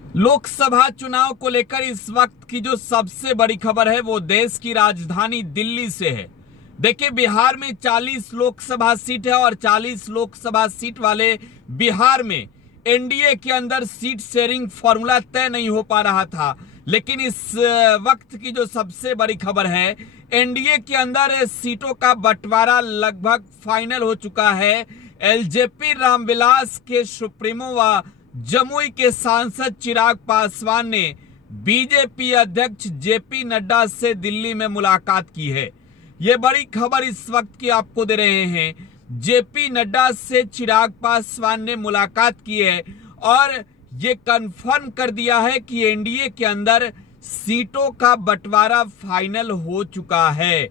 लोकसभा चुनाव को लेकर इस वक्त की जो सबसे बड़ी खबर है वो देश की राजधानी दिल्ली से है। देखिए, बिहार में 40 लोकसभा सीट है और 40 लोकसभा सीट वाले बिहार में एनडीए के अंदर सीट शेयरिंग फॉर्मूला तय नहीं हो पा रहा था। लेकिन इस वक्त की जो सबसे बड़ी खबर है, एनडीए के अंदर सीटों का बंटवारा लगभग फाइनल हो चुका है। एलजेपी रामविलास के सुप्रीमो व जमुई के सांसद चिराग पासवान ने बीजेपी अध्यक्ष जेपी नड्डा से दिल्ली में मुलाकात की है। यह बड़ी खबर इस वक्त की आपको दे रहे हैं। जेपी नड्डा से चिराग पासवान ने मुलाकात की है और ये कंफर्म कर दिया है कि एनडीए के अंदर सीटों का बंटवारा फाइनल हो चुका है।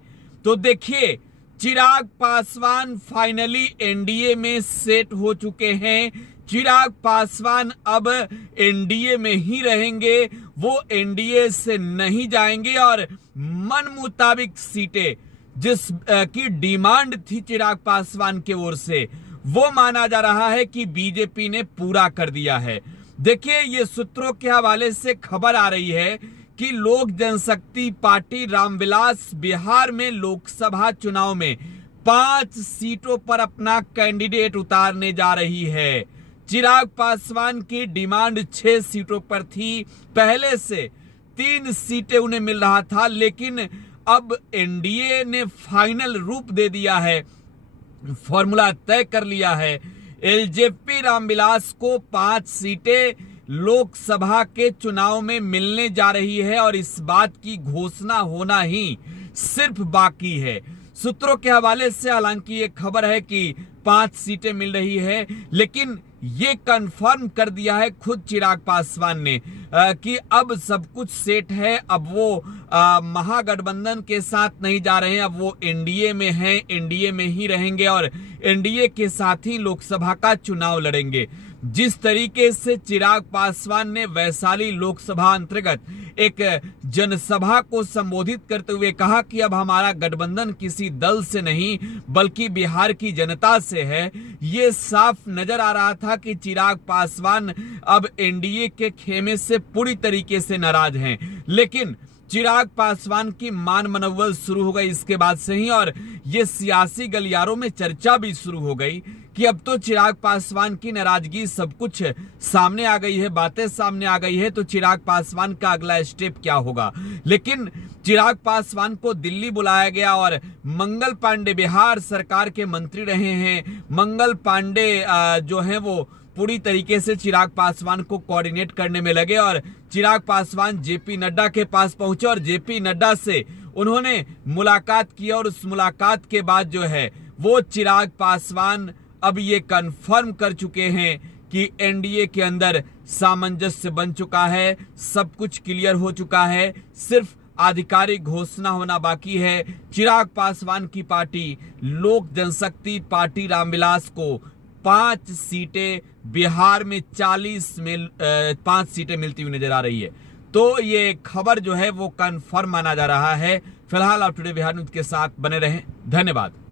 तो देखिए, चिराग पासवान फाइनली एनडीए में सेट हो चुके हैं। चिराग पासवान अब एनडीए में ही रहेंगे, वो एनडीए से नहीं जाएंगे और मन मुताबिक सीटें जिस की डिमांड थी चिराग पासवान की ओर से, वो माना जा रहा है कि बीजेपी ने पूरा कर दिया है। देखिए, ये सूत्रों के हवाले से खबर आ रही है कि लोक जनशक्ति पार्टी रामविलास बिहार में लोकसभा चुनाव में 5 सीटों पर अपना कैंडिडेट उतारने जा रही है। चिराग पासवान की डिमांड 6 सीटों पर थी। पहले से 3 सीटें उन्हें मिल रहा था, लेकिन अब एनडीए ने फाइनल रूप दे दिया है, फॉर्मूला तय कर लिया है। एलजेपी रामविलास को 5 सीटें लोकसभा के चुनाव में मिलने जा रही है और इस बात की घोषणा होना ही सिर्फ बाकी है। सूत्रों के हवाले से हालांकि ये खबर है कि 5 सीटें मिल रही है, लेकिन ये कंफर्म कर दिया है खुद चिराग पासवान ने कि अब सब कुछ सेट है। अब वो महागठबंधन के साथ नहीं जा रहे हैं, अब वो एनडीए में हैं, एनडीए में ही रहेंगे और एनडीए के साथ ही लोकसभा का चुनाव लड़ेंगे। जिस तरीके से चिराग पासवान ने वैशाली लोकसभा अंतर्गत एक जनसभा को संबोधित करते हुए कहा कि अब हमारा गठबंधन किसी दल से नहीं बल्कि बिहार की जनता से है, ये साफ नजर आ रहा था कि चिराग पासवान अब एनडीए के खेमे से पूरी तरीके से नाराज हैं। लेकिन चिराग पासवान की मान मनोबल शुरू हो गई इसके बाद से ही, और ये सियासी गलियारों में चर्चा भी शुरू हो गई कि अब तो चिराग पासवान की नाराजगी सब कुछ सामने आ गई है, बातें सामने आ गई है, तो चिराग पासवान का अगला स्टेप क्या होगा। लेकिन चिराग पासवान को दिल्ली बुलाया गया और मंगल पांडे बिहार सरकार के मंत्री रहे हैं। मंगल पांडे जो हैं वो पूरी तरीके से चिराग पासवान को कोऑर्डिनेट करने में लगे और चिराग पासवान जेपी नड्डा के पास पहुंचे और जेपी नड्डा से उन्होंने मुलाकात की और उस मुलाकात के बाद जो है वो चिराग पासवान अब ये कंफर्म कर चुके हैं कि एनडीए के अंदर सामंजस्य बन चुका है, सब कुछ क्लियर हो चुका है, सिर्फ आधिकारिक घोषणा होना बाकी है। चिराग पासवान की पार्टी लोक जनशक्ति पार्टी रामविलास को 5 सीटें बिहार में 40 में 5 सीटें मिलती हुई नजर आ रही है। तो ये खबर जो है वो कंफर्म माना जा रहा है। फिलहाल आप टुडे बिहार न्यूज के साथ बने रहें। धन्यवाद।